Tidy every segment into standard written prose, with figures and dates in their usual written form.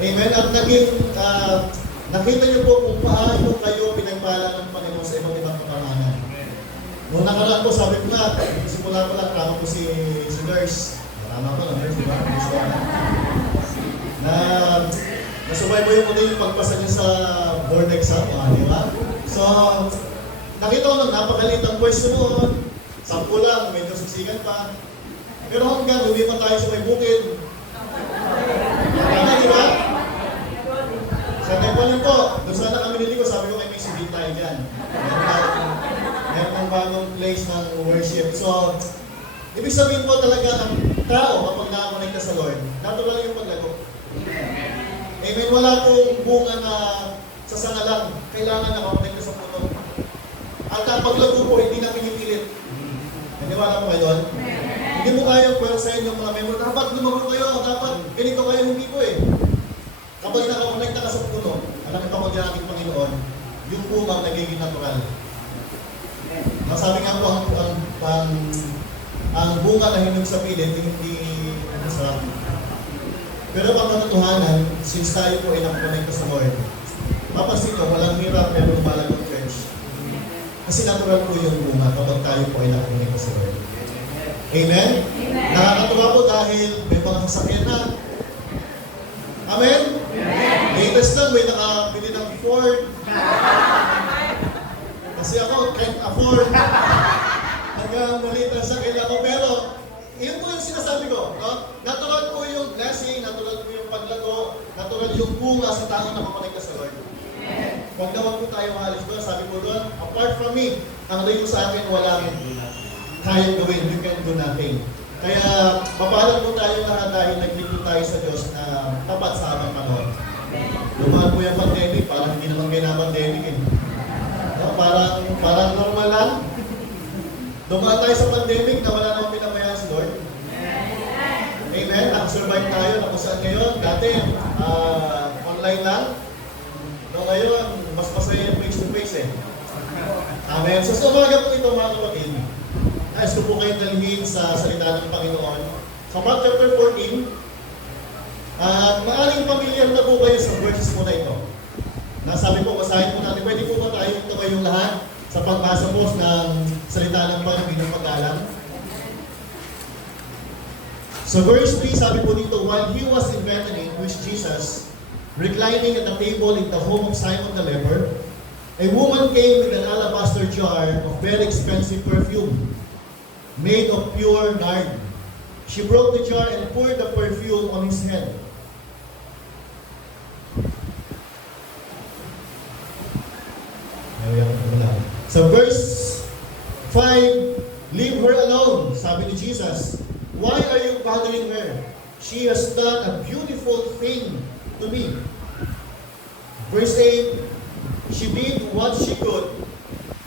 Amen. At nakita niyo po kung paano kayo pinagpala ng Panginoon sa iba't ibang kapamanan. Noong nakaraan po, sabi ko nga, simula ko lang, tama po si nurse. Tama po na nurse, di ba? Na nasubay mo yung muna yung pagpasa niya sa board exam, di ba? So, nakita ko nung napakaliit ang pwesto mo. 10 lang, medyo susigan pa. Pero hanggang lumipat tayo sa may bukid. Tama, di ba? Sa Nepal po, doon sana kami niliko, sabi ko may exhibit tayo dyan. Meron ng bagong place ng worship. So, ibig sabihin po talaga ang tao kapag nakakonect ka sa Lord, natural yung paglago. Amen. Wala pong bunga na sa sanga lang. Kailangan nakakonect ka sa puno. At ang paglago po, hindi na pinipilit. Naniwala po kayo doon? Hindi mo kaya sa inyo mga member, dapat lumago kayo, dapat ganito kayo, hindi po eh. Kapag nakakonect ka sa puno, alam ito ko dyan ating Panginoon, yung bunga nagiging natural. Masabi nga po, ang bunga na hinog sa pilit, hindi masarap. Pero ang katotohanan, since tayo po ay nakakonect sa Lord, mapasin nyo, walang hirap pero lumalagong church. Kasi natural po yung bunga kapag tayo po ay nakakonect sa Lord. Amen? Nakakatuwa po dahil may mga sasakyan na. Amen? Latest lang, may nakabili ng Ford. Kasi ako, can't afford. Hanggang maliit ang sakil ako. Pero, yun po yung sinasabi ko. No? Natural po yung blessing, natural po yung paglago, natural yung bunga sa tao na makakonect sa Lord. Huwag naman po tayo mahalis doon. Sabi po doon, apart from me, ang rin sa akin, walang kayang gawin. You can do nothing. Kaya, mapalad po tayo lahat dahil naglingkod tayo sa Diyos na tapat sa habang panahon. Lumaan po yung pandemic, parang hindi naman kayo na pandemic eh. No, parang normal lang. Dumaan tayo sa pandemic na wala namang pinabayaan si Lord. Amen? Nakasurvive tayo na kung saan ngayon. Dati, online lang. No, ngayon, mas masaya yung face-to-face eh. Amen? So, sa umaga po ito mga kapatid, nais ko po kayong dalhin sa salita ng Panginoon. Sa Mark chapter 14, maaring pamilyar na po kayo sa verses po na ito. Nasabi po, basahin po natin, pwede po ba tayo ito kayong lahat sa pagbasa po ng salita ng Panginoon ng pag-alam? So verse 3, sabi po dito, while he was in Bethany with Jesus, reclining at the table in the home of Simon the leper, a woman came with an alabaster jar of very expensive perfume, made of pure nard. She broke the jar and poured the perfume on his head. So verse 5, leave her alone, sabi ni Jesus. Why are you bothering her? She has done a beautiful thing to me. Verse 8, she did what she could.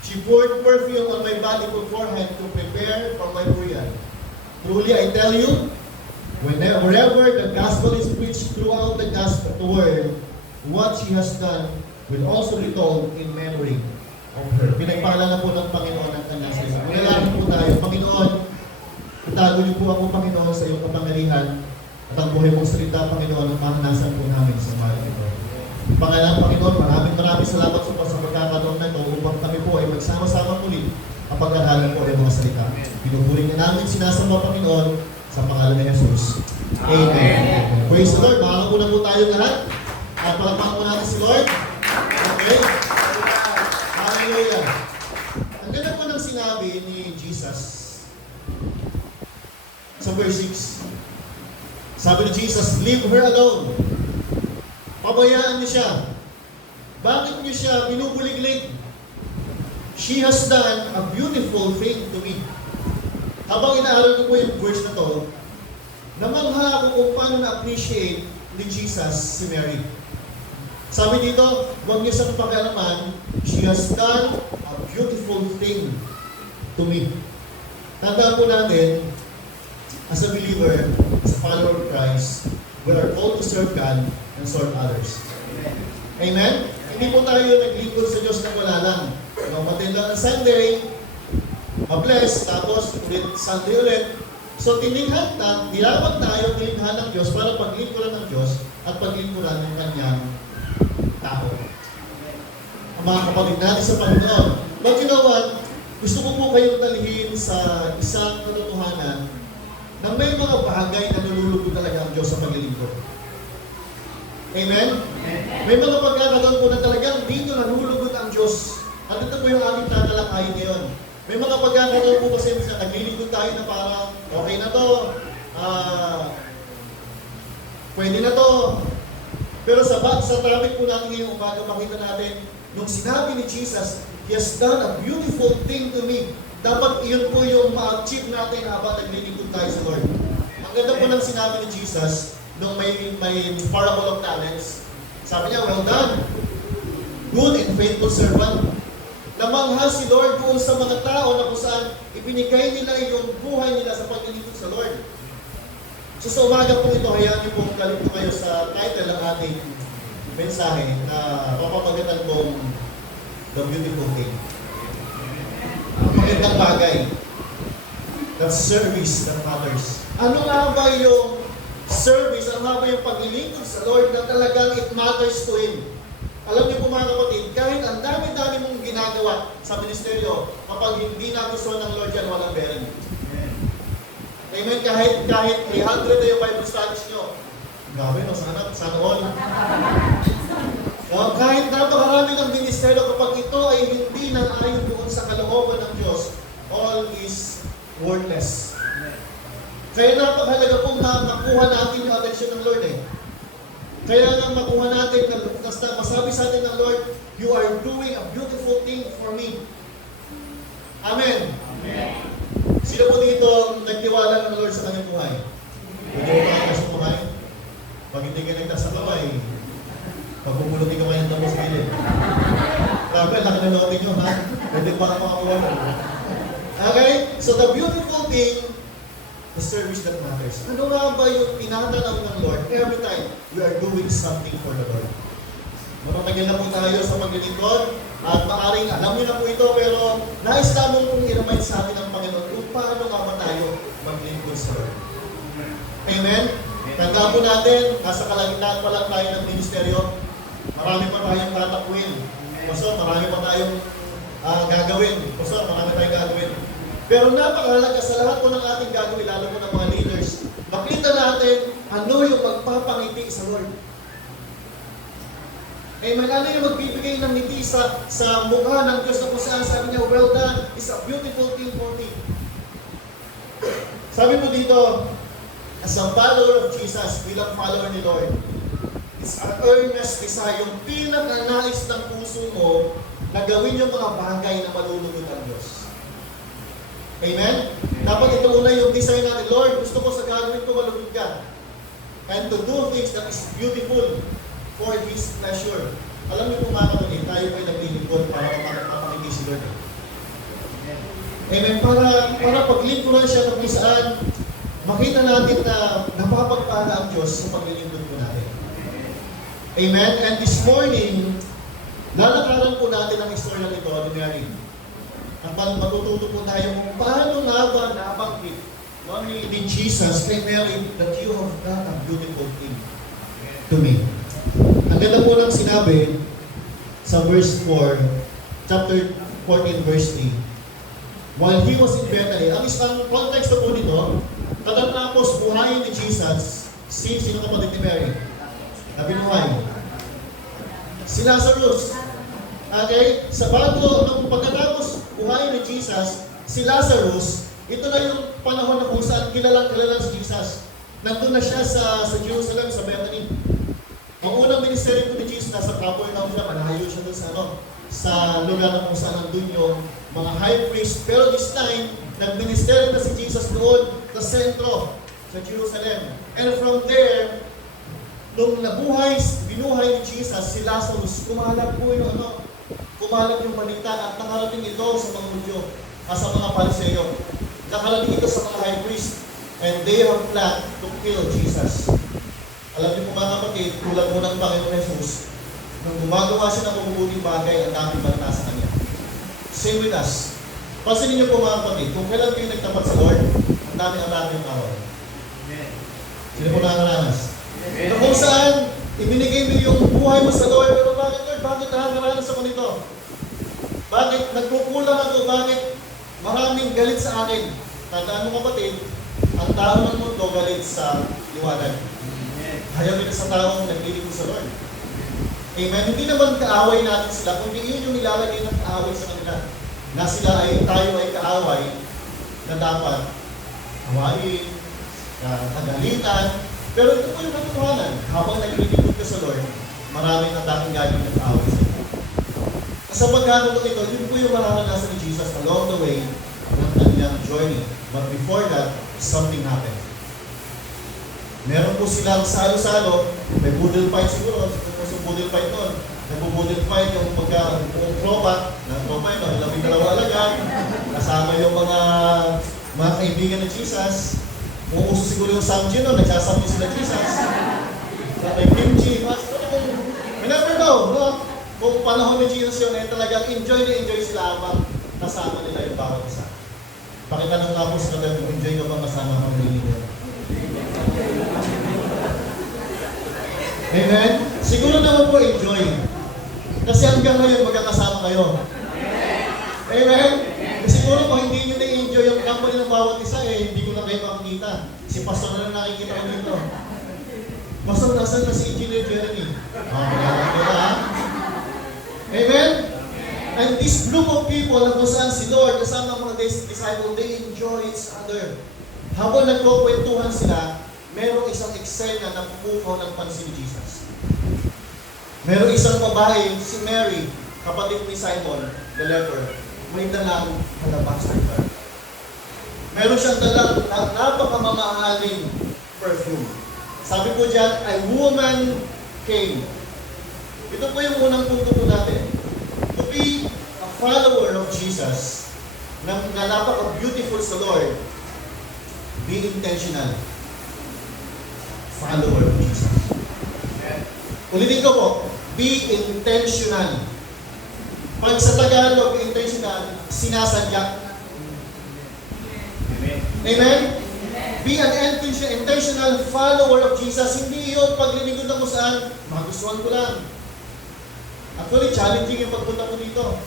She poured perfume on my body beforehand to prepare for my burial. Truly, I tell you, wherever the gospel is preached throughout the world, what she has done will also be told in memory of her. Pinagpaalala po ng Panginoon ang kanyang salita. Manalangin po tayo, Panginoon, itago niyo po ako, Panginoon, sa iyong kapangyarihan at ang buhay mong salita, Panginoon, ang mahanasan po namin sa mga ito. Pangalan, Panginoon, maraming salamat sa pagkakataon na ito upang kami po ay magsama-sama muli ang pag-aralan po ng mga salita. Pinupuri na namin sinasamba, Panginoon, sa pangalan ni Jesus. Amen. Amen. Praise the Lord. Makakakunan po tayo lahat. Palakpakan po natin si Lord. Okay? Hallelujah. Ang ganda po ng sinabi ni Jesus sa verse 6. Sabi ni Jesus, leave her alone. Pabayaan niyo siya. Bakit niyo siya binubuliglig? She has done a beautiful thing to me. Habang inaaral ko po yung verse na to, namangha ako kung paano na-appreciate ni Jesus si Mary. Sabi dito, huwag niyo siyang pakialaman, she has done a beautiful thing to me. Tandaan po natin, as a believer, as a follower of Christ, we are called to serve God and serve others. Amen? Hindi po tayo naglingkod sa Diyos na wala lang. Matindi lang ang Sunday, bless, tapos ulit Sunday ulit. So tinighan nilaban tayo, tinighan ng Diyos para paglingkuran ng Diyos at paglingkuran ng kanyang tao. Ang mga kapatid natin sa Panginoon. But you know what? Gusto ko po kayong talhin sa isang katotohanan na may mga bagay na nalulugod talaga ang Diyos sa paglilingkod. Amen? May mga pagkakataon po na talagang dito nalulugod ang Diyos. At ito po yung aming tatalakayin ngayon. May mga pagkakataon po kasi na naglilingkod tayo na parang okay na to, pwede na to. Pero sa topic po natin ngayong umaga, makita natin, nung sinabi ni Jesus, He has done a beautiful thing to me. Dapat iyon po yung ma-achieve natin habang naglilingkod tayo sa Lord. Ang ganda po ng sinabi ni Jesus, nung may parable of talents, sabi niya, well done, good and faithful servant. Namangha si Lord doon sa mga tao na kung saan ibinigay nila yung buhay nila sa paglilingkod sa Lord. So sa umaga po ito, hayaan niyo pong kalito kayo sa title ng ating mensahe na papapagatan kong The Beautiful Thing. Ang magandang bagay. That service that matters. Ano nga ba yung service, ano nga ba yung paglilingkod sa Lord na talagang it matters to Him? Alam niyo po mga kapatid, kahit ang dami-dami mong ginagawa sa ministeryo, kapag hindi nagustuhan ng Lord yan, walang bearing. Amen? Kahit 300 na yung Bible studies nyo. Grabe, no? Sana all. No? Kahit napakarami ng ministeryo, kapag ito ay hindi nang-ayon doon sa kalooban ng Diyos, all is worthless. Kaya napakahalaga pong makuha natin yung atensyon ng Lord eh. Kaya nang makuha natin, masabi sa atin ng Lord, you are doing a beautiful thing for me. Amen. Amen. Sino po dito nagtiwala ng Lord sa kanyang buhay? Pwede mo makakita sa buhay? Pag hindi ka nagtas sa buhay, pagpupulutin ka kayo ng damo sa gilid. Grabe, laki na lote nyo, ha? Pwede pa ka makakuha. Okay? So the beautiful thing, the service that matters. Ano nga ba yung tinatanaw ng Lord every time we are doing something for the Lord? Matagal na po tayo sa paglilingkod at maaaring alam niyo na po ito pero nais lamang pong i-remind sa atin ng Panginoon kung paano nga ba tayo maglingkod sa Lord. Amen? Tanda po natin, nasa kalagitnaan pa lang tayo ng ministeryo. Marami pa tayong tatakwin. Pastor, marami pa tayong gagawin. Pastor, marami tayong gagawin. Pero napakahalaga sa lahat po ng ating gagawin, lalo po ng mga leaders, makita natin ano yung magpapangiti sa Lord. Amen. Ano yung magbibigay ng ngiti sa mukha ng Diyos na kung saan sabi niya, well done, it's a beautiful thing for me. Sabi mo dito, as a follower of Jesus, bilang follower ni Lord, it's an earnest desire, yung pinaka-nais ng puso mo na gawin yung mga bagay na malulugod ang Diyos. Amen? Dapat ito una yung desire natin, Lord, gusto ko sa gagawin ko malugod ka. And to do things that is beautiful for His pleasure. Alam niyo po mga kapatid, tayo ay naglilingkod para mapapakinggan si Lord. Amen? Para paglingkuran siya kung saan makita natin na napapagpala ang Diyos sa paglilingkod po natin. Amen? And this morning, lalakaran po natin ang istorya nito ni Mary. At matututo po tayo kung paano nga ba nabanggit ni Jesus kay Mary that you have done a beautiful thing to me. Ang ganda po ng sinabi sa verse 4, chapter 14, verse 3. While he was in Bethany, ang isang context po nito, tatapos buhayin ni Jesus, sino kapatid ni Mary? Na binuhay. Si Lazarus. Okay? Sa nung pagkatapos buhayin ni Jesus, si Lazarus, ito na yung panahon na kung saan kilalang si Jesus. Nandun na siya sa Jerusalem, sa Bethany. Ang unang ministeryo po ni Jesus, nasa Capernaum siya, malayo siya doon sa lugar na kung saan nandun yung mga high priest. Pero this time, nagministeryo na si Jesus doon sa sentro, sa Jerusalem. And from there, nung binuhay ni Jesus, si Lazarus, kumalat yung balita at nakarating ito sa mga Hudyo, sa mga Pariseo. Nakarating ito sa mga high priest. And they have planned to kill Jesus. Alam niyo po mga kapatid, tulad mo ng Panginoon Jesus, nung gumagawa siya ng mabubuting bagay, ang daming balita sa Kanya. Same with us. Pansinin niyo po mga kapatid, kung kailan kayo nagtapat sa Lord, ang daming away. Sino po nakakaranas? Kung saan, buhay mo sa Lord, pero bakit Lord, bakit nakakaranas ako nito? Bakit nagkukulang ako? Bakit maraming galit sa akin? Tandaan mo kapatid, ang tao ng mundo galit sa liwanag. Ayaw nila sa taong naglilingkod sa Lord. Amen? Hindi naman kaaway natin sila, kundi yun yung nilalagay ng kaaway sa kanila. Na sila tayo ay kaaway na dapat hawain, kagalitan. Pero ito po yung katotohanan. Habang naglilingkod ka sa Lord, maraming ataking gagawin ng kaaway sa iyo. Sa pagkano ito, yun po yung mararanasan ni Jesus along the way ng kanyang journey. But before that, something happened. Meron po silang salo-salo, may boodle fight siguro, sa boodle fight doon. Nagpo-boodle fight yung buong tropa, ng tropa yun, labing-dalawa alagad, kasama yung mga kaibigan ni Jesus. Uuso siguro yung Samji noon, nagsasamji sila Jesus. Sa may kimchi, we never know, no? Kung panahon ni Jesus yun, talagang enjoy na enjoy sila habang kasama nila yung bawat isa. Pakitanong nga po sa kanila kung enjoy ka bang kasama ang pamilya. Amen? Siguro naman po enjoy. Kasi hanggang ngayon magkakasama kayo. Amen? Siguro kung hindi nyo na-enjoy yung company ng bawat isa, hindi ko na kayo makikita. Si Pastor na lang nakikita ko dito. Pastor, nasan na si Engineer Jeremy? Amen? And this group of people na kung saan si Lord, kasama ang mga disciples, they enjoy each other. Habang nagkukwentuhan sila, merong isang eksena na pupukaw ng pansin ni Jesus. Merong isang babae, si Mary, kapatid ni Simon, the leper, may dalang alabaster jar. Meron siyang dalang napakamamahaling perfume. Sabi po dyan, a woman came. Ito po yung unang punto po natin. To be a follower of Jesus, na napaka-beautiful sa Lord, be intentional. Follower of Jesus. Ulitin ko po, be intentional. Pag sa Tagalog, intentional, sinasadya. Amen? Amen? Be an intentional follower of Jesus. Hindi yun paglilingkod na kung saan, magustuhan ko lang. Actually, challenging yung pagpunta mo dito.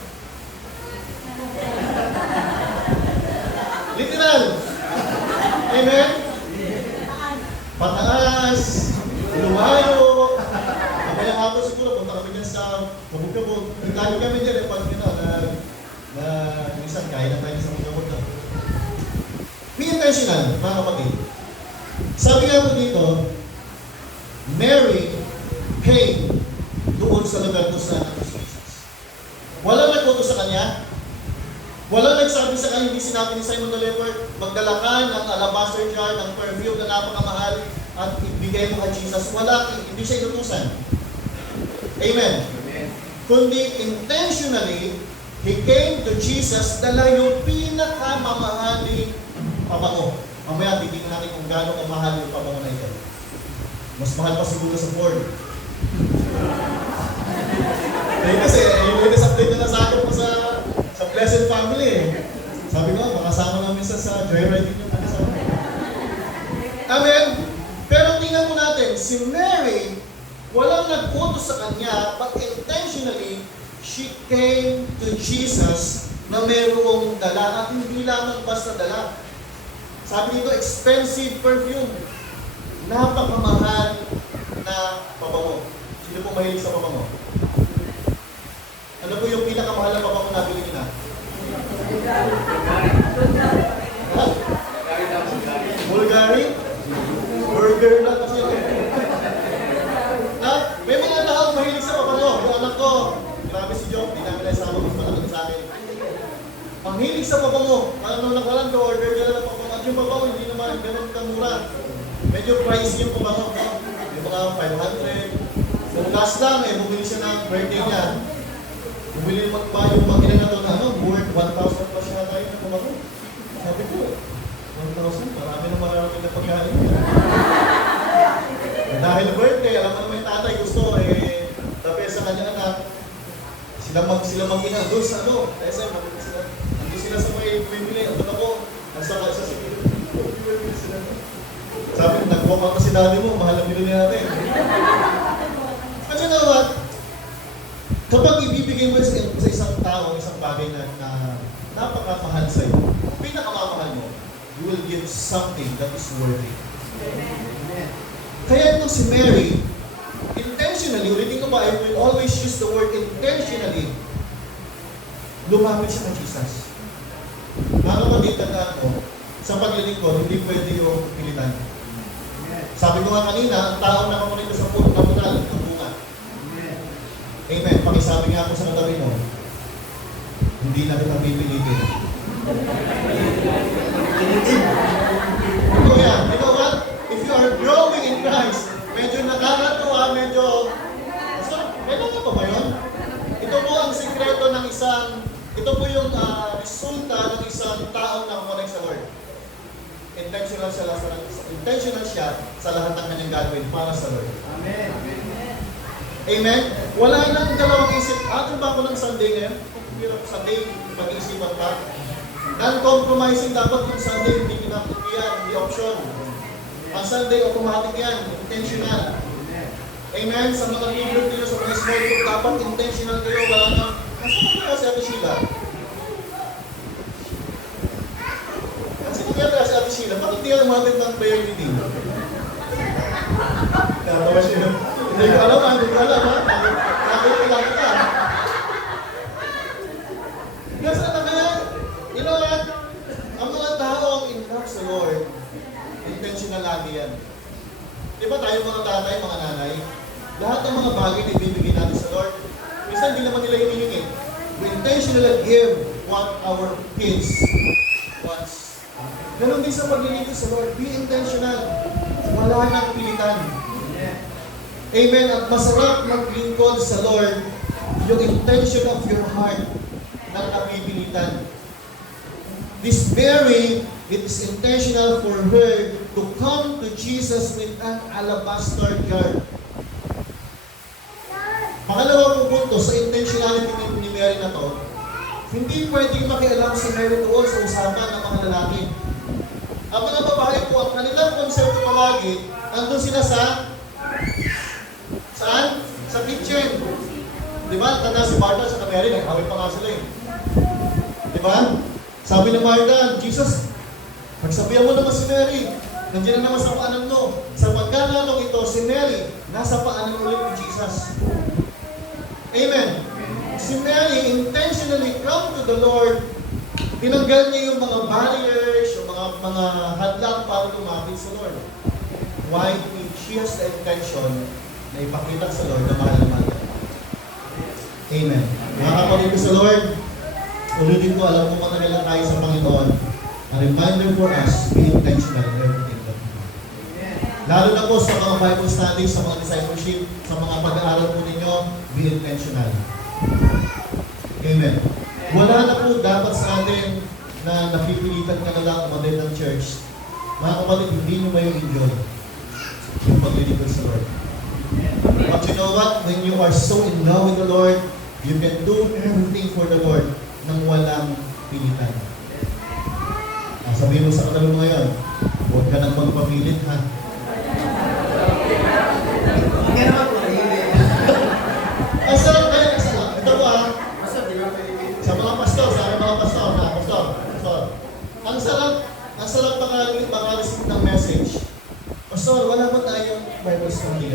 Literal. Amen? Pataas, lumayo. Kaya nga po siguro, punta kami dyan sa Kabog-Kabog. Lagi kami dyan, pag na minsan, kaya na tayo sa Kabog-Kabog. Be intentional, mga kapatid. Sabi nga po dito, Mary came doon sa lugar doon sa Jesus. Walang nagkuto sa kanya. Walang nagsabi sa kanya, hindi sinabi ni Simon the leper, magdala ka ng alabaster jar, ng perfume na napakamahal at ibigay mo kay Jesus. Wala, hindi siya inutusan. Amen. Amen. Kundi intentionally, he came to Jesus, dala yung pinakamamahaling pabango. Mamaya, titignan natin kung gaano kamahal yung pabango na ito. Mas mahal pa siguro sa Ford. Kasi, yung latest update na nasa akin po sa Blessed Family. Sabi ko, makasama namin sa joyriding yung kasama. Amen. Pero tingnan po natin, si Mary, walang nag-utos sa kanya, but intentionally, she came to Jesus na mayroong dala at hindi lamang basta dala. Sabi nito, expensive perfume. Napakamahal na pabango. Sino po mahilig sa pabango? Ano po yung pinakamahal na pabango na bilhin na? Bulgari? Burger na kasi yun. May mga taong mahilig sa pabango. Yung anak ko, grabe si Joe, hindi namin naisama mas malakot sa akin. Ang hilig sa pabango, ano na walang order nila ng pabango. At yung pabango, hindi naman ganun kamura. Medyo pricey yung pabango. Yung mga 500. Kung last lang, bumili siya ng birthday niya. Bumili naman ba yung makina na ito na worth 1,000 plus siya tayo na pabango. Sabi ko, 1,000, marami na pagkain. Dahil birthday, alam mo naman yung tatay gusto, the best sa kanya anak. Sila mag-ina doon sa SM, nandun sila sa may bumili. Andun ako, sa sikilo. Sabi, nag-walk out na si daddy mo, mahal na binili natin. But you know what? ibibigay mo sa isang tao, isang bagay na napakamahal sa'yo, pinakamamahal mo, you will give something that is worthy. Kaya itong si Mary, intentionally, ulitin ko ba, I will always use the word intentionally, lumapit siya kay Jesus. Mga kapatid, tandaan ko, sa paglilingkod, hindi pwede yung pilitan. Sabi ko nga kanina, ang tao na kamunito sa puno natural, ang bunga. Amen. Pakisabi nga ako sa katabi mo, hindi na kita pipilitin. Ito yan. You know what? If you are growing in Christ, medyo nakakatuwa, medyo... So, kailangan pa ba yun? Ito po ang sikreto ng isang... Ito po yung resulta ng isang taong nakakonect sa Lord. Intentional siya sa lahat ng kanyang gagawin para sa Lord. Amen. Amen? Wala nang dalawang isip. Atin ba ako ng Sunday ngayon? Sunday, pag-iisipan ka. Non-compromising dapat yung Sunday, hindi kinapagyan, hindi option. Ang Sunday, automatic yan, intentional. Amen? Sa mga leader nyo, sa mga small group, dapat intentional kayo. Wala nang, nasaan ba si Ate Sheila? Sino kaya si Ate Sheila? Bakit di ka lumapit ng prayer meeting? Tatawa siya. Hindi ko alam, hindi ko alam, ha? Nakikilala ka. Kasi na kaya, you know what? Ang mga tao ang in love sa Lord, intentional lagi yan. Di ba tayo mga tatay, mga nanay, lahat ng mga bagay na ibibigay natin sa Lord, minsan hindi naman nila hinihingi. We intentionally give what our kids wants. Ganon din sa paglilingkod sa Lord, be intentional. Wala nang pilitan. Amen. At masarap maglingkod sa Lord, yung intention of your heart ng napipilitan. This Mary, it is intentional for her to come to Jesus with an alabaster jar. Pangalawa po punto sa intentionality ni Mary na to, hindi pwedeng makialam si Mary doon sa usapan ng mga lalaki. Ang mga babae po, ang kanilang konsepto palagi, andun sila saan? Sa kitchen. Di ba? Tanda si Martha sa Mary, nag-away pa nga sila eh. Di ba? Sabi ni Martha, Jesus, pagsabihan mo naman si Mary, nandiyan na naman sa paanan mo. Sa pagkalalong ito, si Mary, nasa paanan ulit ni Jesus. Amen. Si Mary intentionally come to the Lord. Tinanggal niya yung mga barriers, yung mga hadlang para lumapit sa Lord. Why? She has the intention na ipakita sa Lord na mahal na mahal. Amen. Mga kapatid ko sa Lord, ulitin ko, alam ko matagal lang tayo sa Panginoon. A reminder for us, be intentional in everything that we do. Lalo na po sa mga Bible studies, sa mga discipleship, sa mga pag-aaral po ninyo, be intentional. Amen. Wala na po dapat sa atin na napipilitan ka na lang umatin ng church. Mga kapatid, hindi nyo may enjoy yung paglilingkod sa Lord. But you know what? When you are so in love with the Lord, you can do everything for the Lord nang walang pilitan. Sabihin mo sa katabi mo ngayon, huwag ka nang magpapilit, ha? Ang sarap kayo, ito po ha, sa mga pastor, ang sarap mga-receive ng message. Pastor, wala ba tayong Bible study?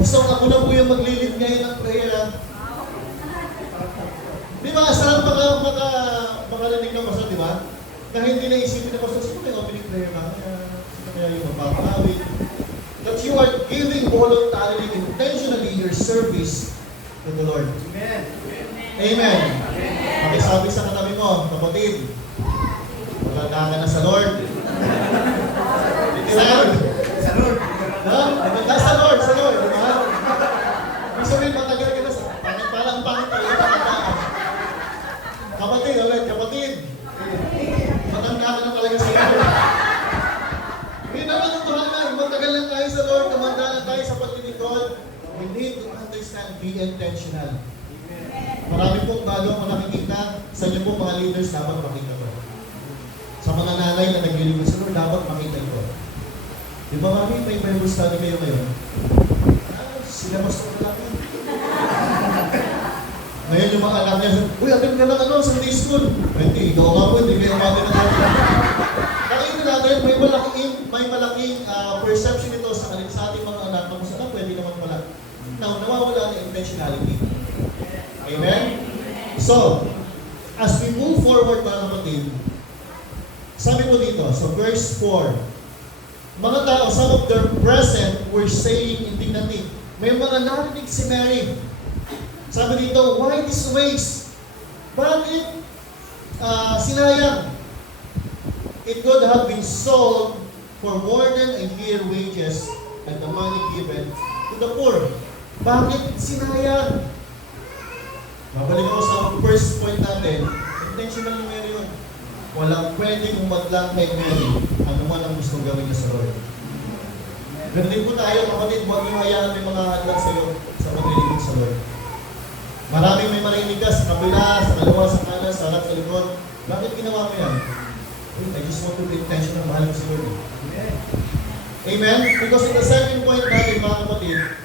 Pastor, ako na po yung maglilid ngayon ng prayer, ha? Di ba, sarap makarinig ng pastor, di ba? Na hindi na isipin na pastor, sino may opening prayer ba? Sino kaya yung mapapawit? That you are giving voluntarily, intentionally your service to the Lord. Amen. Amen. Pakisabi sa katabi mo, kapatid, maganda ka na sa Lord. Sa Lord. Sa Lord. Maganda sa Lord, sa Lord. Diba? Ibig sabihin, matagal ka na sa parang pangit talaga. Kapatid, ulit, kapatid. Maganda ka na talaga sa Lord. Hindi naman ang tuhal na, matagal lang tayo sa Lord, kamanda na tayo sa paglilingkod. We need to understand, be intentional. Marami pong bago ako nakikita, sa inyo po mga leaders, dapat makita ko. Sa mga nanay na naglilingkod sa Lord, dapat makita ko. Di ba marami may Bible study kayo ngayon? Sila mas malaki. Ngayon yung mga anak niya, uy, atin ka ng ano, Sunday school. Hindi, ikaw nga po, hindi kayo umatin ng ano. Nakita natin, may malaking perception ito sa ating mga anak na kung saan pwede naman pala. Now, nawawala na intentionality. Amen? So, as we move forward mga kapatid, sabi mo dito, so verse 4, mga tao, some of their present were saying indignantly, may mga narinig si Mary. Sabi dito, why this waste? Bakit sinayang? It could have been sold for more than a year wages and the money given to the poor. Bakit sinayang? Babalik ako sa first point natin, intentional ni Mary yun. Walang pwedeng umadlang kay Mary ano man ang gusto gawin niya sa Lord. Ganun din po tayo, kapatid, huwag niyo hayaan may mga hadlang sa iyo sa paglilingkod sa Lord. Maraming may marinig ka sa kabila, sa kaliwa, sa kanan, sa harap, sa likod. Bakit ginawa mo yan? I just want to be intentional mahal mo sa Lord. Amen? Because in the second point natin, mga kapatid,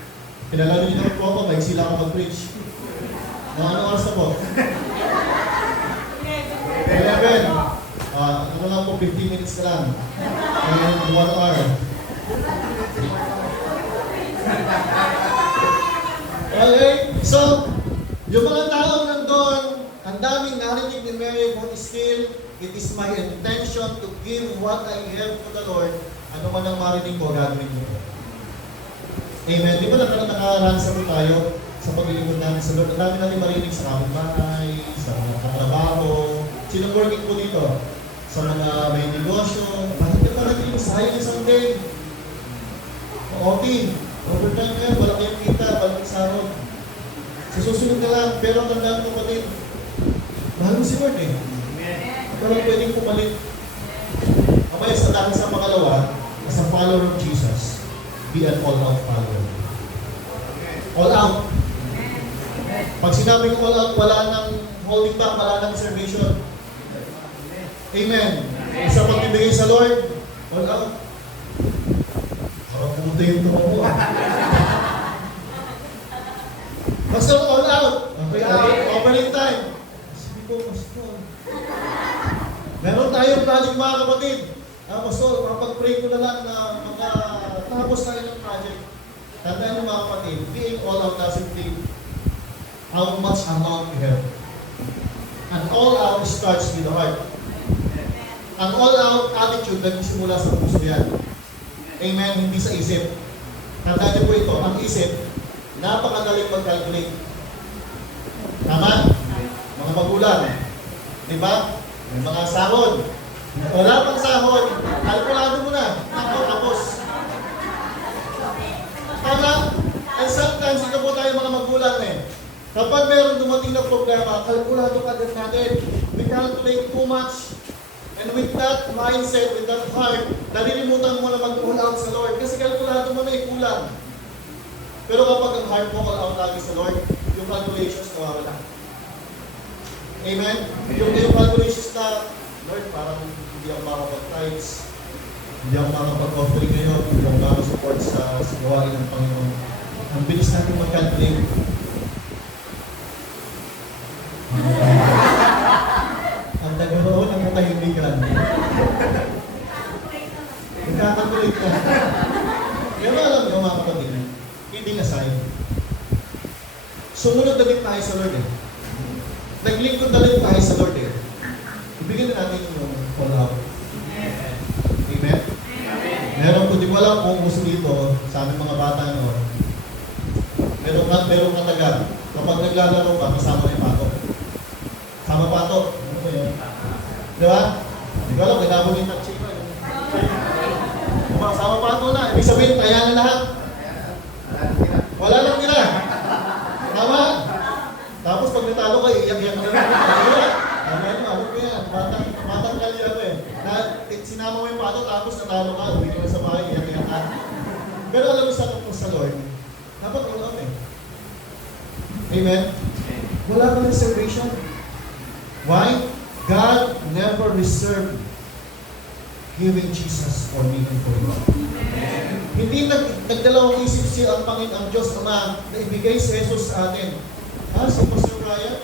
pinalalo niyo naman po ako, may sila ako mag-preach. Anong oras na po? 11. Ano lang po, 15 minutes ka lang. And 1 hour. Okay? So, yung mga taong nandun, ang daming narinig ni Mary, but still, it is my intention to give what I have to the Lord. Ano man ang marinig ko, gagawin ko. Amen. Di ba nakaransa po tayo sa paglilingkod namin sa Lord? Ang dami natin marinig sa kapitbahay, sa mga katrabaho. Sino working po dito? Sa mga may negosyo. Bakit ka parating sayang isang day? Okay. Overtime ka, walang kayong kita, walang sahod. Susunod ka lang, pero tandaan mo kapatid, mahal mo si Lord eh. Walang pwedeng pumalit. Kamaya sa pangalawa, as a follower of Jesus, be an all-out follower. All out. Pag sinabing all out, wala nang holding back, wala nang reservation. Amen. Sa pagbibigay sa Lord, all out. Parang pumunta yung tuwa mo. Basta all out. Okay, opening time. Sabi ko, Pastor. Meron tayong project mga kapatid. Pastor, kapag-pray ko na lang na makatapos tayo ng project. Tandaan mo mga kapatid, being all out doesn't mean how much amount you have. An all out starts with the heart. Ang all-out attitude nagsimula sa puso yan. Amen? Hindi sa isip. Tandaan niyo po ito, ang isip, napakadaling mag-calculate. Tama? Mga magulang. Di ba? May mga sahod. Wala pang sahod. Kalkulado mo na. Tapos. Tama? And sometimes, ito po tayo mga magulang eh. Kapag meron dumating na problema, kalkulado ka din natin. We calculate too much. And with that mindset, with that heart, nalilimutan mo na mag-all out sa Lord. Kasi kalkulado mo na kulang. Pero kapag ang heart mo all out lagi sa Lord, yung calculations nawawala. Amen? Yung calculations na, Lord, parang hindi ako makapag-tithes, hindi ako makapag-offering ngayon, hindi ako makapag-support sa gawain ng Panginoon. Ang bilis natin mag-calculate. Ang nagkaroon ng katahimikan. Nagkakalculate ka. Pero alam nyo mga kapatid, kidding aside, sumunod na din tayo sa Lord eh. Naglingkod na din tayo sa Lord eh. Ibigyan na natin yung all out. Amen? Meron ko, di ko alam kung gusto dito sa aming mga bata nyo. Merong katagal. Kapag naglalaro ka, kasama yung pato. Sama pato. Ano po yun? Di ba? Di ko alam, kailangan mo yung touching ko. Sama pato na. Ibig sabihin, kaya na lahat. Wala lang nila. Tama? Tapos pag natalo ka, iyak-iyak na lang. Ano ko yan? Batang kalya ko eh. Sinama mo yung pato, tapos natalo ka, uwi ka na sa bahay, iyak-iyak ka. Pero alam mo sa Lord, dapat all out eh. Amen? Wala kang reservation. Why? God never reserved giving Jesus for me and for you. Hindi nagdalawang isip siya ang Panginoon, ang Diyos Ama, na ibigay si Jesus sa atin. Si Pastor Brian,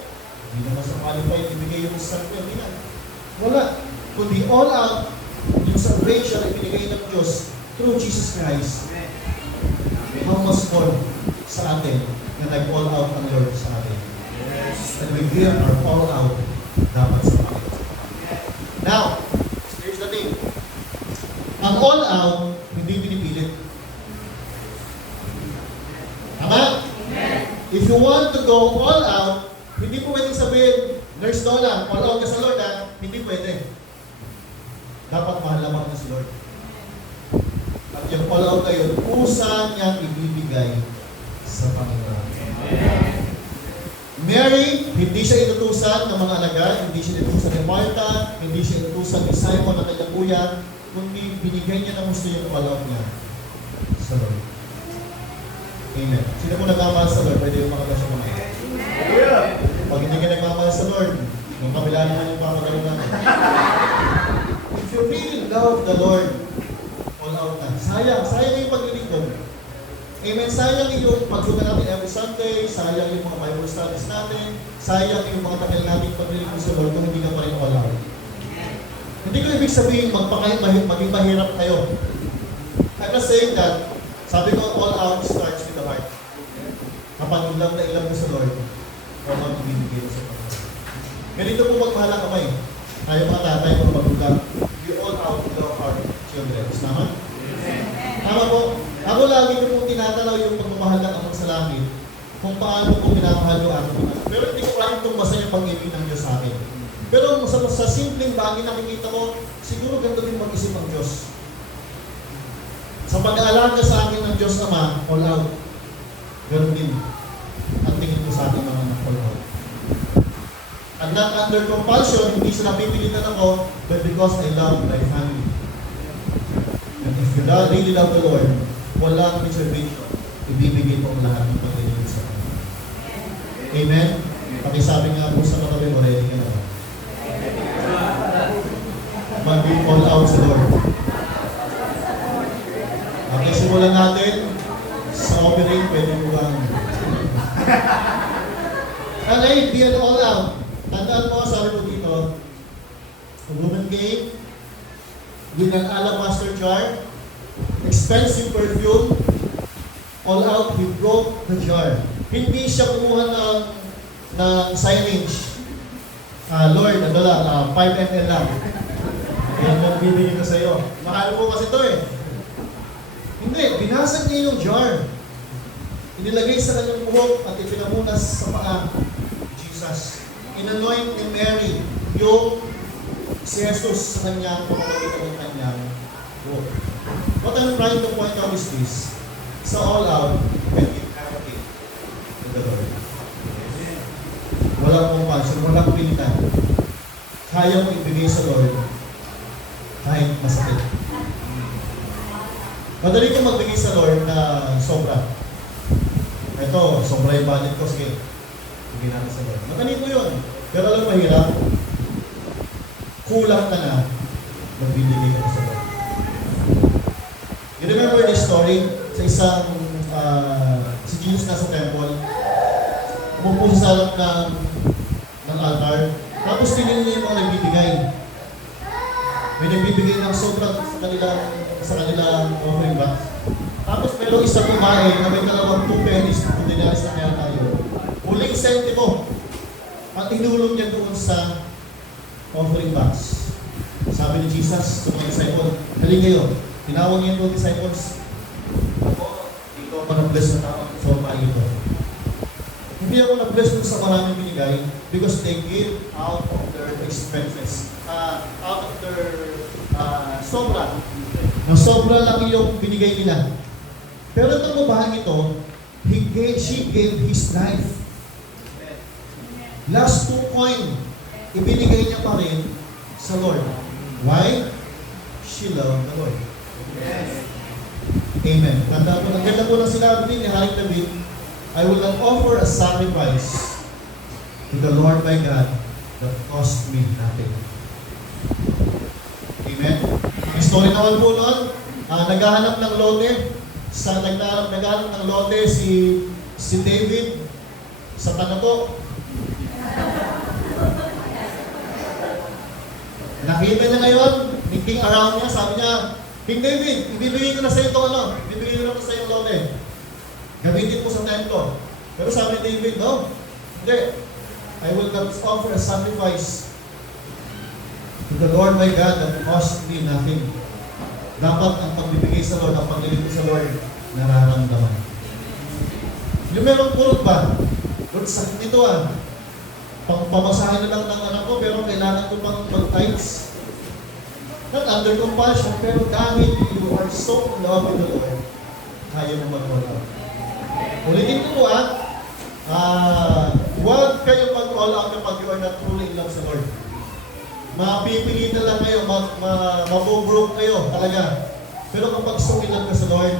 hindi naman sa qualified ibigay yung salvation niya. Wala. Kundi all out, yung salvation ay binigay ng Diyos through Jesus Christ. How much more sa atin na nag-all out ang Lord sa atin? And we give our all out dapat sa atin. Now, here's the thing. Ang all out, hindi pinipilit. Tama? If you want to go all out, hindi po pwedeng sabihin, Nurse Donna, all out ka sa Lord ha? Hindi pwede. Dapat mahal lamang na si Lord. At yung all out na yun, kusa niyang ibibigay sa Panginoon. Mary, hindi siya inutusan ng mga alagad, hindi siya inutusan ni Martha, hindi siya inutusan ni Simon na kanyang kuya, kundi binigay niya ng gusto yung all out niya sa Lord. Amen. Sino po nagmamahal sa Lord? Pwede yung makabasa mo na. Pag hindi ka nagmamahal sa Lord, nung kabila naman yung papagaling namin. If you really love the Lord, all out na. Sayang yung paglilingkod. Amen. Sayang yung pagsuga natin every Sunday, sayang yung mga Bible studies natin, sayang yung mga tagal natin paglilingkod sa Lord kung hindi ka pa rin all out. Hindi ko ibig sabihin maging mahirap kayo. I'm not saying that. Sabi ko, all out starts with the heart. Kapag ilang na ilang mo sa Lord, all out ibibigay mo sa Panginoon. Ganito po magmahal ang kamay. Tayo mga tatay, mga magulang, we all out with our children. Tama? Tama po. Ako lagi ko pong tinatanaw yung pagmamahal ng Amang sa langit kung paano po minamahal yung aking mga. Pero hindi ko kayang tumbasa yung pag-ibig ng Diyos sa akin. Pero sa simpleng bagay nakikita ko, siguro ganito din mag-isip ang Diyos. Sa pag-aalaga sa akin ng Diyos Ama, all out. Ganun din. Ang tingin ko sa akin mga anak, all out. And not under compulsion, hindi siya napipilitan ako, but because I love my family. And if you really love the Lord, walang reservation, ibibigay po ang lahat ng pag-ibig sa Kanya. Amen? Pakisabi nga po sa katabi mo, ready ka na ba? Mag-be all out sa Lord. Okay, simulan natin sa offering, pwede mo lang. Okay, be an all out. Tandaan mo, sabi ko dito, a woman came with an alabaster jar, expensive perfume, all out, he broke the jar. Hindi siya kumuha ng signage. Lord, 5 ml lang. Yan lang bibigyan ko sa iyo. Mahal po kasi ito eh. Hindi, binasag niya yung jar. Inilagay sa kanyang buhok at ipinamunas sa paa ni Jesus. Inanoint ni Mary yung si Jesus sa kanyang pamamagitan ng kanyang buhok. What I'm trying to point out is this. Sa all out, when we advocate to the Lord. Walang compulsion, walang pilitan. Kaya mo ibigay sa Lord kahit masakit. Madali kong magbigay sa Lord na sobra. Ito, sobra yung budget ko. Sige, bigay natin sa Lord. Madali ko yun. Pero alam mahirap, kulang ka na, magbibigay ka sa Lord. You remember this story? Sa isang, si Jesus nasa temple, umupo sa salap ng altar, tapos tingin niya yung mga nagbibigay. May nagbibigay ng sobrang sa kanilang offering box. Tapos mayroong isang kumain na may dalawang 2 pennies na dinalis na kaya tayo. Huling sentimo. At inulong niya doon sa offering box. Sabi ni Jesus sa mga disciples, halika kayo. Tinawag niya yung disciples. Ako, ikaw pa na-bless na tao. So, ito. Hindi ako na-bless dun sa maraming binigay because they gave out of their expenses. Out of their sobra. Na sobra lang yung binigay nila. Pero itong babaeng ito, she gave his life. Last 2 coin, ibinigay niya pa rin sa Lord. Why? She loved the Lord. Amen. Tanda po, ang ganda po ng sinabi ni Haring David, I will not offer a sacrifice to the Lord my God that cost me nothing. Amen? Ang story naman po noon, naghahanap ng lote, naghahanap ng lote si David, Sa tanong nakita niya ngayon, thinking around niya, sabi niya, King David, ibibigay ko na sa iyo itong ibibigay ko na sa iyo loan eh. Gamitin mo sa templo. Pero sabi ni David, no, hindi. I will not offer a sacrifice to the Lord my God that cost me nothing. Dapat ang pagbibigay sa Lord, ang paglilingkod sa Lord, nararamdaman. Yung merong purot ba? Lord, sakit nito pamasahin na lang ng anak ko, pero kailangan ko pang mag-tithes. Not under compassion, pero dahil you are so in love with the Lord, kaya mo mag-all out. Ulitin ko po huwag kayo mag-all out kapag you are not truly in love sa Lord. Mapipilitan lang kayo, mabobroke kayo talaga. Pero kapag so in love ka sa Lord,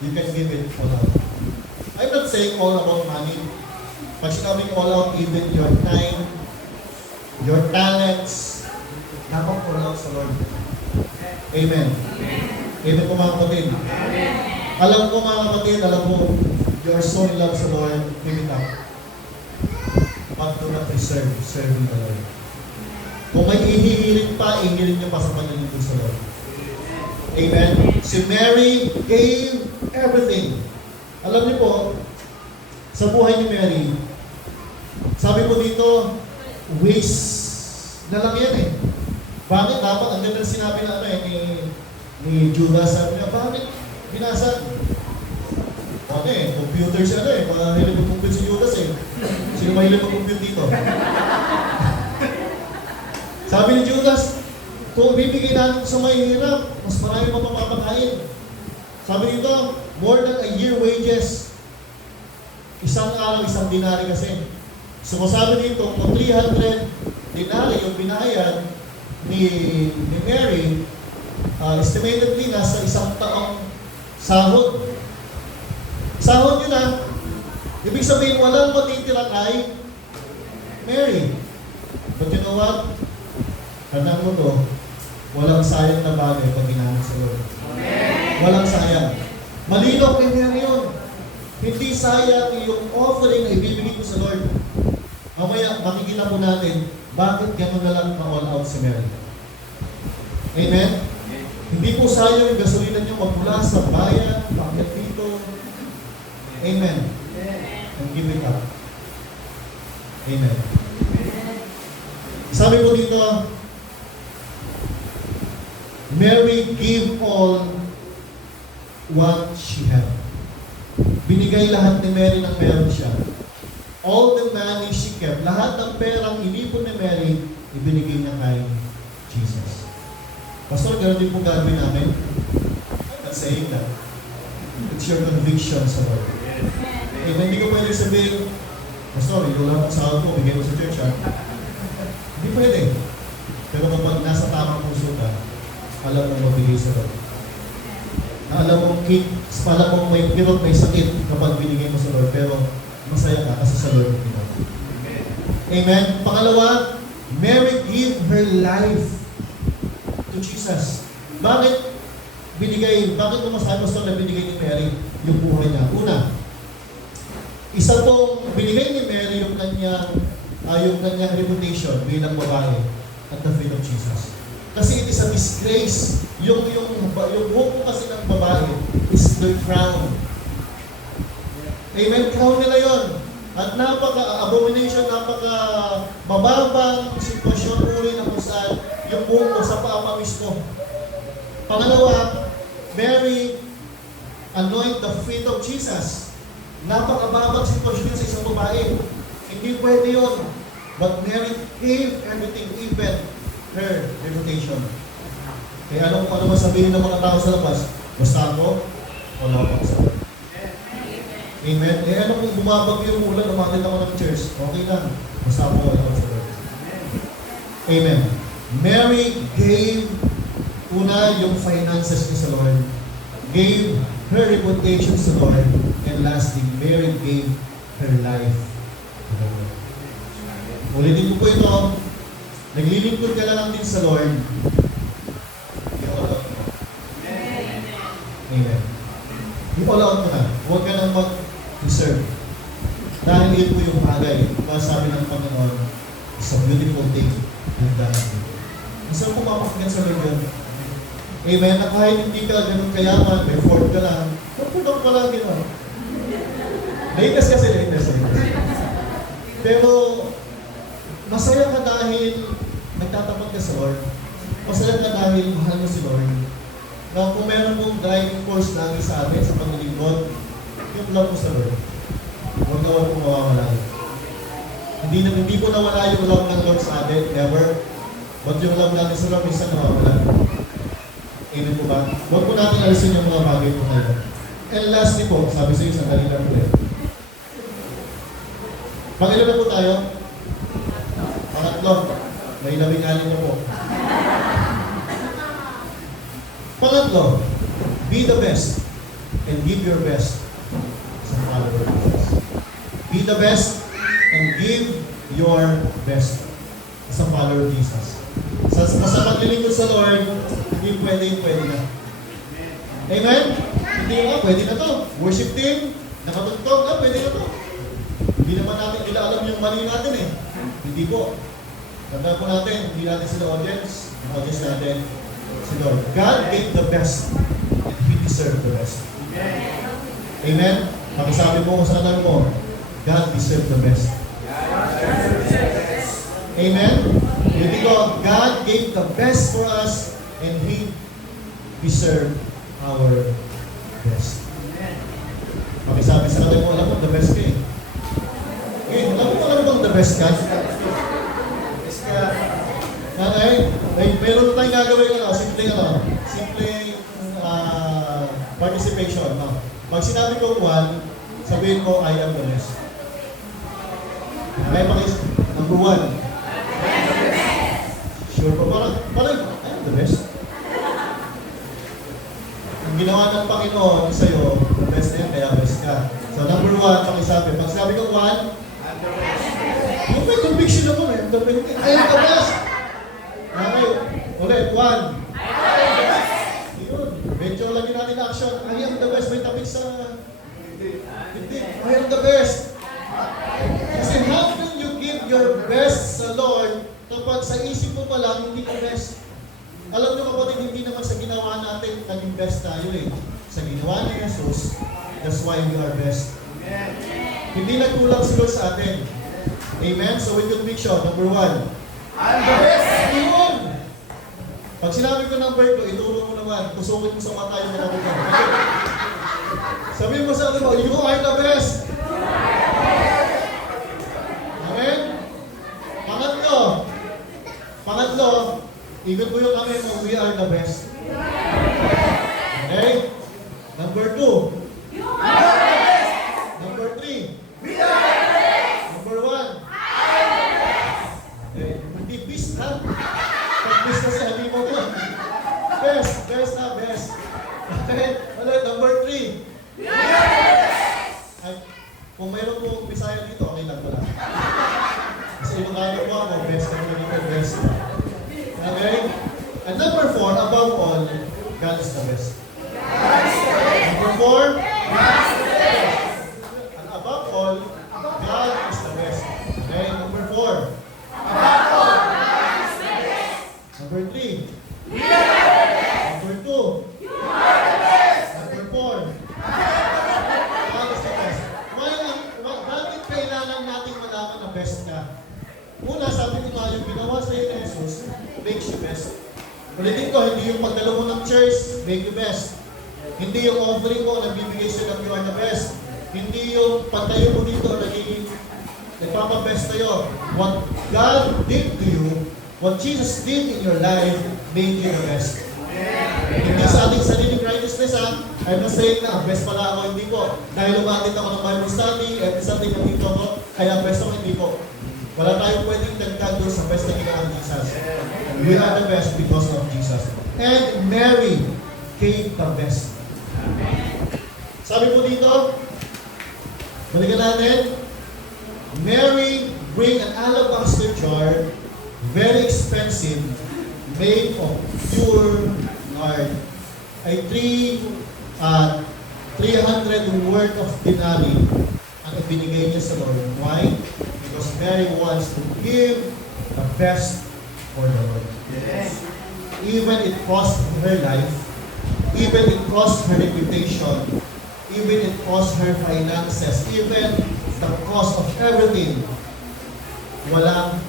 you can give it all out. I'm not saying all about money. Pag sinabing all out, even your time, your talents, dapat all out sa Lord. Amen. Amen po mga kapatid. Alam ko mga kapatid, alam mo, you are so in love sa Lord, give it up. But do not reserve serving the Lord. Kung may ihihiling pa, ihiling niyo pa sa paglilingkod sa Lord. Amen. Si Mary gave everything. Alam niyo po, sa buhay ni Mary, sabi po dito, waste na lang yan eh. Bakit dapat, ang ganda sinabi na ni Judas, sabi niya, bakit binasag? Computer siya mahilig mag-compute si Judas eh. Sino mahilig mag-compute dito? Sabi ni Judas, kung bibigyan natin sa mahihirap, mas marami pa mapapakain. Sabi nito, more than a year wages. Isang araw, isang dinari kasi. So masabi dito, kung 300 dinari yung binayad ni Mary, estimatedly nasa isang taong sahod. Sahod yun ibig sabihin, walang matitira kay Mary. But you know what? Tandaan mo to, walang sayang na bagay pag ginamit sa Lord. Walang sayang. Malinaw kay Mary yun. Hindi sayang yung offering na ibibigay ko sa Lord. Mamaya, makikita po natin, bakit gano'n na lang ma-all out si Mary. Amen? Hindi po sayang yung gasolina niyo magmula sa bayan, bakit dito. Amen. And give it up. Amen. Sabi po dito, Mary gave all what she had. Binigay lahat ni Mary ng meron siya. All the money she kept, lahat ng perang inipon ni Mary, ibinigay niya kay Jesus. Pastor, gano'n din po gagawin namin? I'm not saying that. It's your conviction sa Lord. Hindi ko pwede sabihin, Pastor, ikaw lang ang sahod mo, bigay mo sa church Hindi pwede. Pero kapag nasa tamang puso ka, alam mo mabigay sa Lord. Alam mo may pirot, may sakit kapag binigay mo sa Lord, pero masaya ka kasi sa Lord mo. Amen. Pangalawa, Mary gave her life to Jesus. Bakit mo masabi Pastor na binigay ni Mary yung buhay niya? Una, isa pong binigay ni Mary yung kanyang reputation bilang babae at the feet of Jesus. Kasi it is a disgrace. Yung buhok kasi ng babae is the crown. Amen? Crown nila yon. At napaka-abomination, napaka-mababang sitwasyon uri na kung saan yung buhok mo sa paa mismo. Pangalawa, Mary anoint the feet of Jesus. Napakababang sitwasyon sa isang babae. Hindi pwede yun. But Mary gave everything, even her reputation. Kaya ano masabihin ng mga tao sa labas? Basta ako, wala ako sa Lord. Amen? Ano kung bumabagyo yung ulan, umakit ako ng church, okay lang. Basta ako, wala ako sa Lord. Amen. Mary gave yung finances niya sa Lord. Gave her reputation sa Lord. And lastly, Mary gave her life to the Lord. Ulitin ko po ito. Naglilingkod ka na lang din sa Lord. I-all out mo. Amen. I-all out mo na. Huwag ka nang mag-deserve. Dahil yun po yung bagay. Diba sabi ng Panginoon, it's a beautiful thing with God. Isang pumapakinggan sa Lord yun. Amen. Na kahit hindi ka ganun kayaman, may Ford ka lang, kapag pa lang gano'n. Latest kasi, latest. Pero, masaya ka dahil nagtatapat ka sa Lord. Masaya ka dahil mahal mo si Lord. Na kung meron mong driving course lagi sa atin, sa paglilingkod, yung love mo sa Lord. Huwag na huwag mong mawawala. Hindi po nawala yung love ng Lord sa atin, never. But yung love natin sa Lord, minsan nawawala. Amen po ba? Huwag po natin alisin yung mga bagay po tayo. And lastly po, sabi sa iyo, sandali lang po. Pag-ilan na po tayo? Pangatlo. May 16 na po. Pangatlo, be the best and give your best sa follower of Jesus. Be the best and give your best sa follower of Jesus. Sa paglilingkod sa Lord, hindi pwede na. Amen? Hindi nga, pwede na to. Worship team, nakatugtog, pwede na to. Hindi naman natin nila alam yung mali natin eh. Hindi po. Tandaan po natin, hindi natin sila audience. Ang audience natin, si Lord. God gave the best and He deserved the best. Amen? Pakisabi mo sa kanan mo, God deserved the best. Amen? Hindi ko, God gave the best for us and He deserved our best. Pakisabi sa kanan mo, alam mo, the best ka eh. Alam mo bang the best ka? Best ka. Meron tayong gagawin simple participation. No? Pag sinabi ko 1, sabihin ko, I am the best. Okay, number 1. Sure po, parang, I am the best. Ang ginawa ng Panginoon sa'yo, the best na yan, kaya best ka. So number 1, pakisabi. Pag sinabi ko 1, yung may conviction ako I am the best. Okay, ulit, 1. Yun, medyo lagi natin action. I am the best. May tapik sa hindi. I am the best. Kasi how can you give your best sa Lord kapag sa isip mo pa lang hindi ka best? Alam niyo kapatid, hindi naman sa ginawa natin naging best tayo eh. Sa ginawa ni Jesus, that's why we are best. Hindi nagkulang si Lord sa atin. Amen? So with conviction, number 1, I'm the best! Yun! Pag sinabi ko number 2, ituro mo naman, tusukit mo sa mata yung mga bukan. Sabihin mo sa ano mo, you are the best! Amen? Pangatlo, ikot mo yung kami mo, we are the best. Okay? Number 2, you are the best! Number 3, we are the best! Number 1, hindi beast ha? Pag beast kasi hindi mo ko. Best na best. Okay? Ulit, number 3. We are the best! Ay, kung mayroon po Bisaya dito, okay lang pala. Kasi yung ano po ako, best na dito, best. Okay? And number 4, above all, God is the best. Number 4, God is the best. And above all, God is the best. Okay? Number 4. Number 3. We are the best. Number 2. You are the best. Number 4. God is the best. Bakit kailangan nating malaman na best ka? Una, sabi ko nga, yung ginawa sa iyo ni Jesus, makes you best. Ulitin ko, hindi yung pagdala mo ng church, make you best. Hindi yung offering mo, nagbibigay sa'yo ng you are the best. Hindi yung pagtayo mo dito, nagpapabest tayo. What God did to you, what Jesus did in your life, made you the best. Hindi sa ating sariling righteousness ha. I'm not saying na best pala ako, hindi po. Dahil umakit ako ng Bible study, every Sunday nandito ako, kaya best ako, hindi po. Wala tayong pwedeng tagtag doon sa best na ginawa ng Jesus. We are the best because of Jesus. And Mary gave the best. Sabi po dito, balikan natin, Mary bring an alabaster jar, very expensive, made of pure nard. Ay 300 worth of dinari. Ang ibinigay niya sa Lord. Why? Because Mary wants to give the best for the Lord. Yes. Even it cost her life, even it cost her reputation, even it cost her finances, even the cost of everything. Walang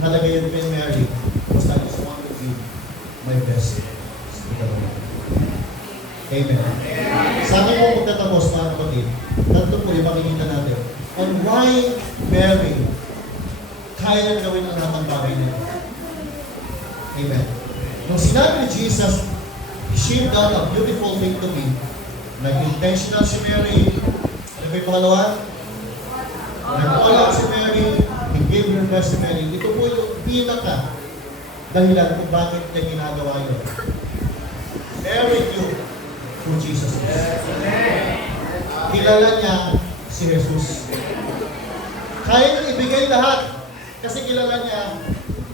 nalagay yun kay Mary. Because I just want to give my best to the Lord. Amen. Sa akin po magtatapos, mga kapatid, tatlo po yung makikita natin on why Mary kaya na gawin ang lahat ng bagay na ito. Amen. Nung sinabi ni Jesus, she done a beautiful thing to me. Nag-intentional si Mary. Ano ba yung pangalawa? Nag-all out si Mary. He gave her best si Mary. Ito po yung pinaka dahilan kung bakit niya ginagawa yun. Mary knew who Jesus is. Kilala niya si Jesus. Kaya niyang ibigay lahat kasi kilala niya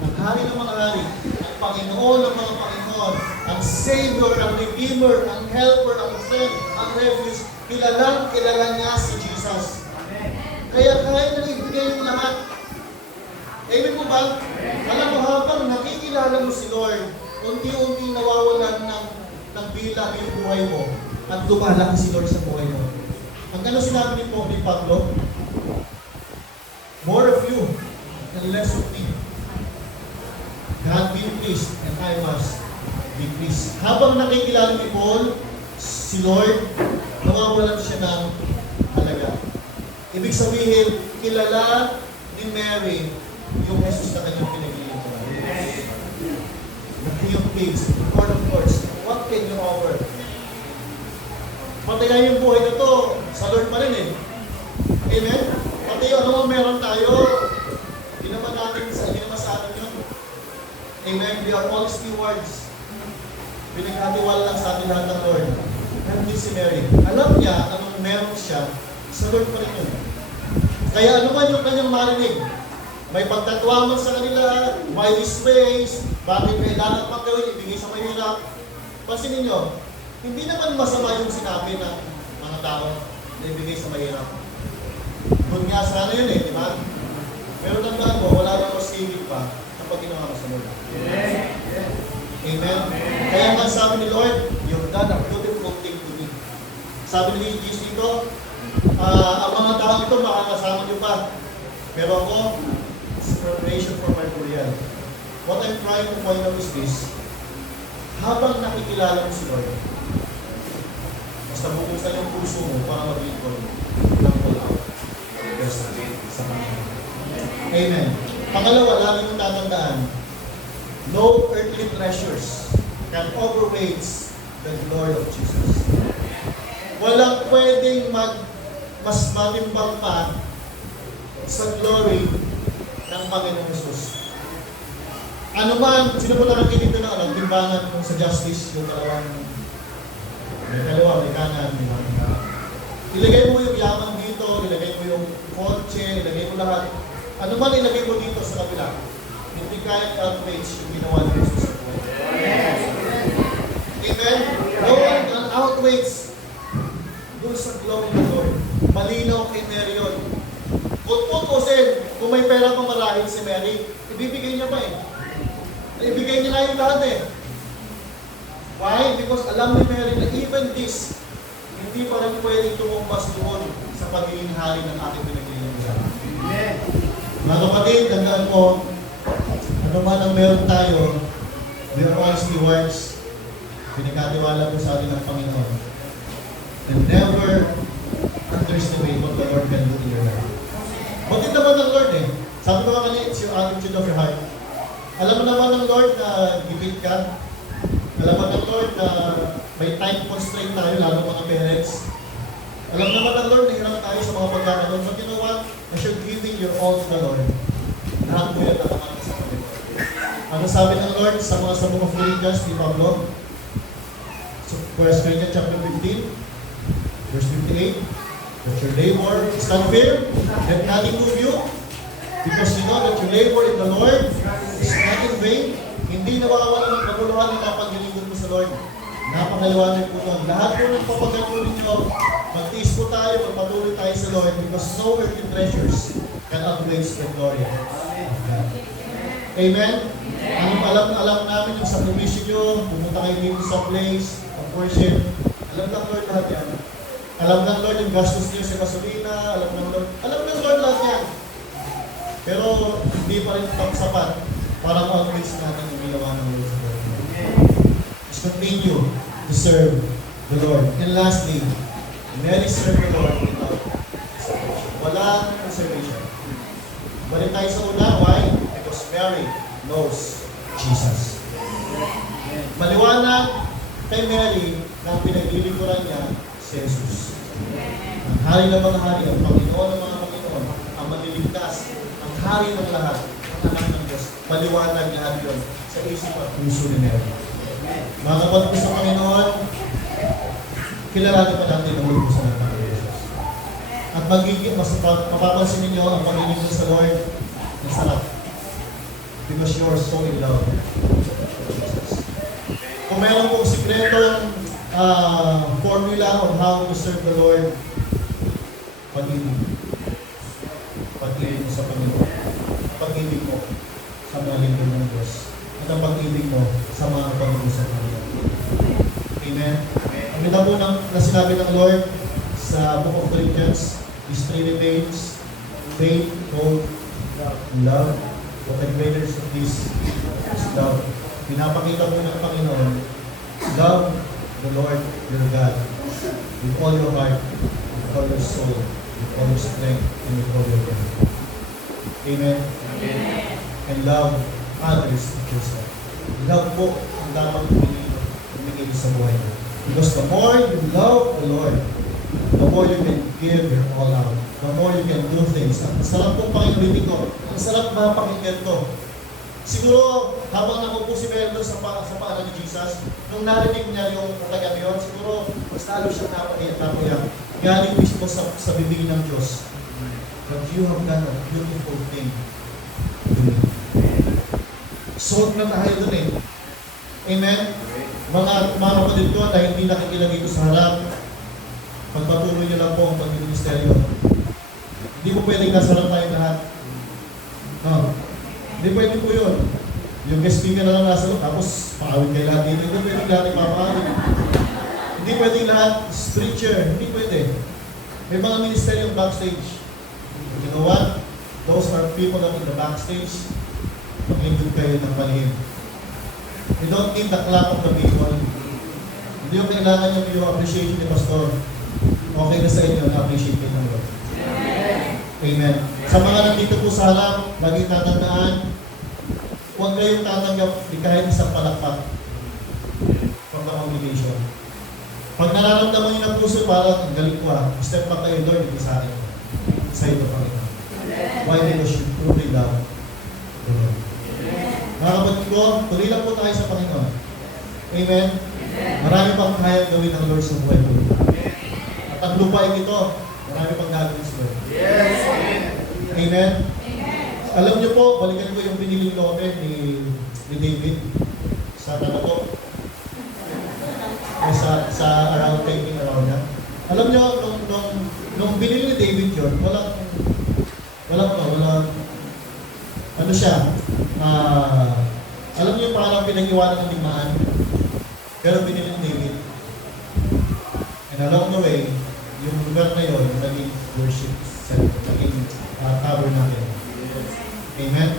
ang hari ng mga hari, ang Panginoon ng mga Panginoon, ang Savior, ang Redeemer, ang Helper, ang Friend, ang Refuge. Kilala niya si Jesus. Kaya kaya niyang ibigay yung lahat. Amen po ba? Alam mo, habang nakikilala mo si Lord, unti-unti nawawalan ng bilang yung buhay mo at lumalaki si Lord sa buhay mo. Ang ano sinabi ni Pablo? More of you and less of me. God be pleased and I must be pleased. Habang nakikilala ni Paul, si Lord, nawawalan siya ng halaga. Ibig sabihin, kilala ni Mary yung Jesus na kanyang pinaglilingkuran. The King of Kings, the Lord of Lords, what can you offer? Pati nga yung buhay na to, sa Lord pa rin eh. Amen? Pati yung ano meron tayo, hindi naman sa atin yun. Amen? We are all stewards. Pinagkatiwala lang sa atin lahat ng Lord. Pero hindi si Mary. Alam niya anong meron siya, sa Lord pa rin yun. Kaya ano man yung kanyang marinig, may pagtatwa man sa kanila, why this ways, bakit kailangan pang gawin, ibigay sa mahirap. Pansinin nyo, hindi naman masama yung sinabi ng mga tao na ibigay sa mahirap. Doon nga sana yun eh, di ba? Pero tandaan mo, wala nang masigit pa kapag ginawa mo sa Lord. Amen? Kaya nga sabi ni Lord, you've done a beautiful thing to me. Sabi ni Jesus dito, ang mga tao ito makakasama nyo pa. Pero ako, it's preparation for my burial. What I'm trying to point out is this. Habang nakikilala mo si Lord, basta bubuksan yung puso mo para maging ko ng all out. Yes, sa Panginoon. Amen. Pangalawa, lagi mong tatandaan, no earthly treasures can overweight the glory of Jesus. Walang pwedeng mas matimbang pa sa glory ng Panginoong Jesus. Ano man, sino po nakakita dito ng timbangan kung sa justice, yung may kanan, di ba? Ilagay mo yung yaman dito, ilagay mo yung kotse, ilagay mo lahat. Ano man ilagay mo dito sa kabila, hindi kaya outweighs yung ginawa ni Jesus sa buhay. Amen? No one outweighs doon sa glory ng Lord. Malinaw kay Mary yun. Kung may pera pang marahil si Mary, ibibigay niya pa eh. Ibigay niya na yung lahat eh. Why? Because alam ni Mary na even this, hindi pa rin pwedeng tumumbas doon sa pagiging hari ng aking pinaglilingkuran. Amen. Mga kapatid, tandaan mo, ano man ang meron tayo, we are all stewards. Pinagkatiwala mo sa atin ng Panginoon. And never underestimate what the Lord can do in your life. Bakit naman ng Lord eh? Sabi ko kanina, it's your attitude of your heart. Alam mo naman ng Lord na gipit ka. Alam mo ng Lord na may time constraint tayo, lalo mga parents. Alam naman ng Lord na hirap tayo sa mga pagkakaroon. But you know what? As you're giving your all to the Lord, lahat mo yan nakakamit sa Panginoon. Ano sabi ng Lord sa mga sabong of Philippians ni Pablo? So, 1 Corinthians chapter 15, verse 58. That your labor, stand firm, let nothing move you, because you know that your labor in the Lord is not in vain. Hindi nawawala ng paguluhan ng napaglilingkod mo sa Lord. Napakaliwanag po doon. Lahat po ng papagalunin nyo, magtiis po tayo, magpatuloy tayo Lord because no earthly treasures can outweigh the glory of God. Amen? Alam namin yung sakripisyo nyo, pumunta kayo dito sa place of worship. Alam ng Lord lahat yan. Alam ng Lord yung gastos niyo sa gasolina, alam ng Lord lahat yan. Pero hindi pa rin sapat para ma-outweigh natin yung ginawa ng Lord sa Lord. Let's continue to serve the Lord. And lastly, Mary served the Lord without reservation. Walang reservation. Balik tayo sa una, why? Because Mary knows Jesus. Maliwanag kay Mary na pinaglilingkuran niya si Jesus. Ang hari ng mga hari, ang Panginoon ng mga Panginoon, ang manliligtas, ang hari ng lahat, ang anak ng Diyos. Maliwanag lahat yun sa isip at puso ni Mary. Mga kapatid ko sa Panginoon, kilala pa natin ang ulo sa ng Jesus. At mapapansin ninyo ang pagiging sa Lord ng sarap. Because you are so in love with Jesus. Kung meron pong sikretong formula on how to serve the Lord, pag-ibig. Pag-ibig mo sa Panginoon. Pag-ibig mo sa mga lingkod ng Diyos. At ang pag-ibig mo sa mga pag-ibig sa Panginoon. Amen? Ang ganda po na sinabi ng Lord sa Book of Corinthians, these three remains, faith, hope, love. What the greatest of this is love. Pinapakita mo ng Panginoon, love the Lord your God with all your heart, with all your soul, with all your strength, and with all your will. Amen? Amen. And love others as yourself. Love po ang dapat umigil sa buhay mo. Because the more you love the Lord, the more you can give your all out. The more you can do things. Ang sarap pong pakinggan ko. Ang sarap na pakinggan ko. Siguro, habang nakupo si Melo sa paanan ni Jesus, nung narinig niya yung katagan yun, siguro, mas lalo siyang napayak. Galing mismo sa bibig ng Diyos. But you have done a beautiful thing to me. Sold na tayo dun eh. Amen? Mga kapatid ko na hindi nakikilagay dito sa harap, pagpatuloy niyo lang po ang pag-ministeryo. Hindi po pwedeng nasa harap tayo lahat. No. Hindi pwede po yun. Yung guest speaker na lang nasa harap, tapos paawin kayo lahat dito. Hindi pwedeng lahat ipapaawin. Hindi pwedeng lahat preacher. Hindi pwede. May mga ministeryo backstage. You know what? Those are people that in the backstage. Mag-ingod kayo ng palihim. You don't need the clap of the people. Hindi yung kailangan yung appreciation ni Pastor. Okay na sa inyo na appreciate kayo ng Lord. Amen. Sa mga nandito po sa harap, lagi tatandaan, huwag kayong tatanggap kahit isang palakpak from the congregation. Pag nararamdaman niyo ng puso, parang ang galing ko step back kayo, Lord, hindi sa akin. Sa ito, Panginoon. Why? Because you truly love the Lord. Mga kapatid ko, tuloy lang po tayo sa Panginoon. Amen? Marami pang kaya gawin ng Lord sa buhay ko. At ang lupain ito, marami pang gagawin sa Lord. Yes! Amen? Alam niyo po, balikan ko yung biniling lote ni David sa Tanato. Sa around taking around niya. Alam niyo, nung binili ni David yun, walang ano siya, alam niyo parang pinag-iwanan ng limaan, pero binili ni David. And along the way, yung lugar na yun, naging worship center, naging tabernacle. Amen?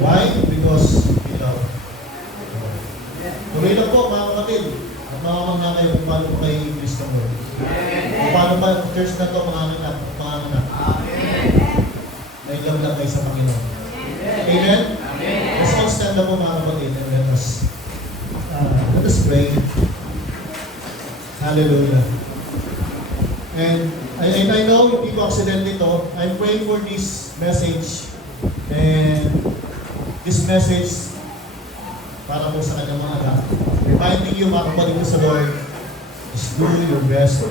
Why? Because we love. Tuloy lang po, mga kapatid. At makamang kayo kung paano po kayo i-English ng Lord. Kung paano ba ang church na ito, mga anak. May love lang kayo sa Panginoon. Amen? Let's all stand up po, mga kapatid, and let us pray. Hallelujah. And I know hindi ko accidentally ito. I'm praying for this message. And this message para po sa kanyang mga anak. Reminding you, mga kapatid ko sa Lord, just do your best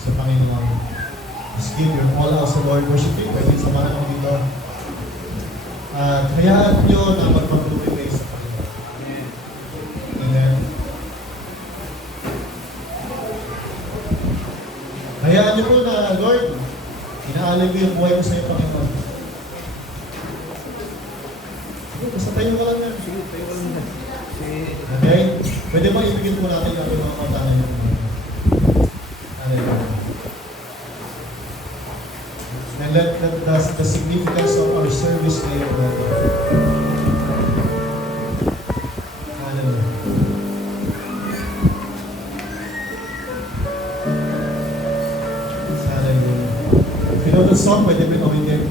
sa Panginoon. Just give your all out sa Lord. Worship Him. Pwede sa mga kami dito. At hayaan nyo na magpatuloy kayo sa Panginoon. Amen. Hayaan nyo po na, Lord, Inaalay ko yung buhay ko sa iyo, Panginoon. Sige, basta tayo ka lang yan. Sige, tayo ka lang. Okay? Pwede ba ibigin po natin ang mga mata na yun? Hallelujah. And let the significance of our service ngayon, Lord. Hallelujah. Hallelujah. If you know the song, pwede mo gawin din.